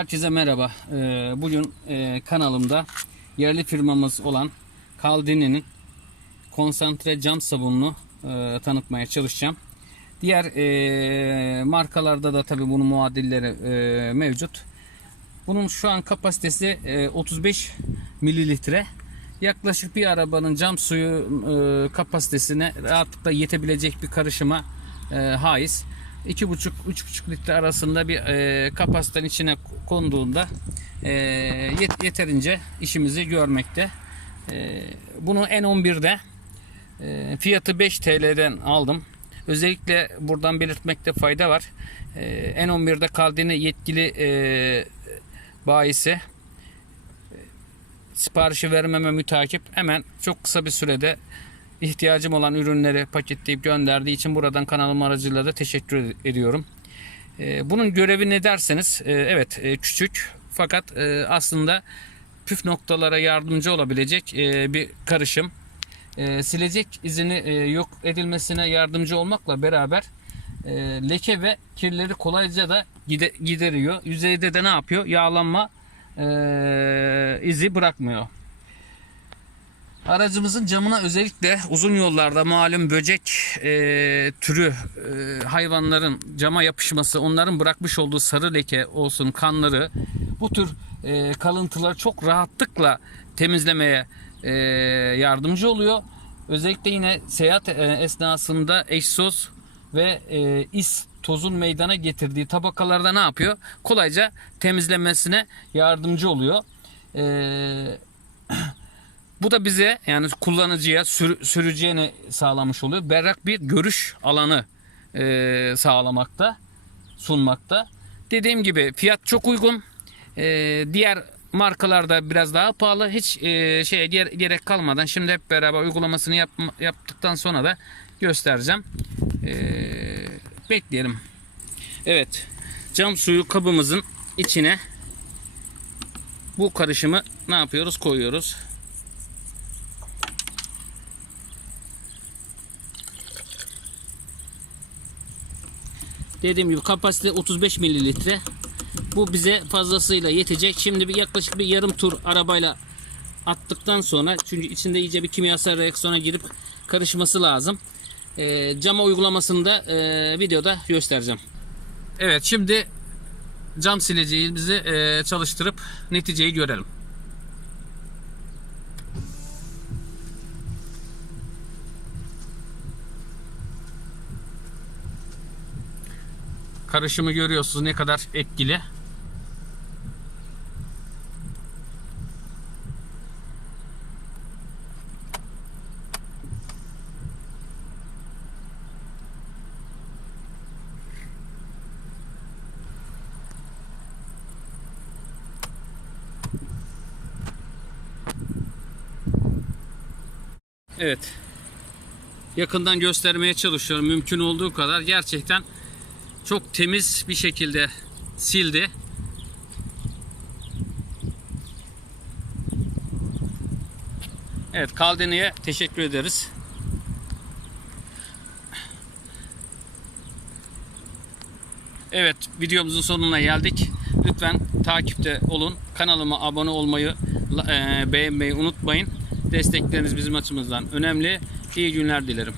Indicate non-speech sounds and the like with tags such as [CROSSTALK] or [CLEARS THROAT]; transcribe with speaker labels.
Speaker 1: Herkese merhaba. Ee, Bugün e, kanalımda yerli firmamız olan Caldini'nin konsantre cam sabununu e, tanıtmaya çalışacağım. Diğer e, markalarda da tabi bunun muadilleri mevcut. Bunun şu an kapasitesi e, 35 mililitre. Yaklaşık bir arabanın cam suyu kapasitesine rahatlıkla yetebilecek bir karışıma haiz. 2,5-3,5 litre arasında bir e, kapasitenin içine konduğunda e, yet- yeterince işimizi görmekte. E, bunu N11'de e, fiyatı 5 TL'den aldım. Özellikle buradan belirtmekte fayda var. E, N11'de kaldığını yetkili e, bayisi siparişi vermeme mütakip hemen çok kısa bir sürede ihtiyacım olan ürünleri paketleyip gönderdiği için buradan kanalım aracılığıyla da teşekkür ediyorum. Ee, bunun görevi ne derseniz e, evet e, küçük fakat e, aslında püf noktalara yardımcı olabilecek bir karışım. Silecek izini yok edilmesine yardımcı olmakla beraber leke ve kirleri kolayca da gide- gideriyor. Yüzeyde de ne yapıyor? Yağlanma izi bırakmıyor. Aracımızın camına özellikle uzun yollarda malum böcek e, türü e, hayvanların cama yapışması, onların bırakmış olduğu sarı leke olsun, kanları bu tür e, kalıntıları çok rahatlıkla temizlemeye e, yardımcı oluyor. Özellikle yine seyahat e, esnasında egzoz ve e, is tozun meydana getirdiği tabakalarda ne yapıyor? Kolayca temizlemesine yardımcı oluyor. Eee [CLEARS THROAT] bu da bize yani kullanıcıya, sür, sürücüye ne sağlamış oluyor? Berrak bir görüş alanı e, sağlamakta, sunmakta. Dediğim gibi fiyat çok uygun. E, diğer markalarda biraz daha pahalı. Hiç e, şeye ger- gerek kalmadan şimdi hep beraber uygulamasını yap, yaptıktan sonra da göstereceğim. E, bekleyelim. Evet. Cam suyu kabımızın içine bu karışımı ne yapıyoruz? Koyuyoruz. Dediğim gibi kapasite 35 mililitre. Bu bize fazlasıyla yetecek. Şimdi bir yaklaşık bir yarım tur arabayla attıktan sonra çünkü içinde iyice bir kimyasal reaksiyona girip karışması lazım. E, cama uygulamasını da e, videoda göstereceğim. Evet şimdi cam sileceğimizi e, çalıştırıp neticeyi görelim. Karışımı görüyorsunuz ne kadar etkili. Evet. Yakından göstermeye çalışıyorum mümkün olduğu kadar. Gerçekten çok temiz bir şekilde sildi. Evet Kaldeni'ye teşekkür ederiz. Evet videomuzun sonuna geldik. Lütfen takipte olun. Kanalıma abone olmayı, e, beğenmeyi unutmayın. Destekleriniz bizim açımızdan önemli. İyi günler dilerim.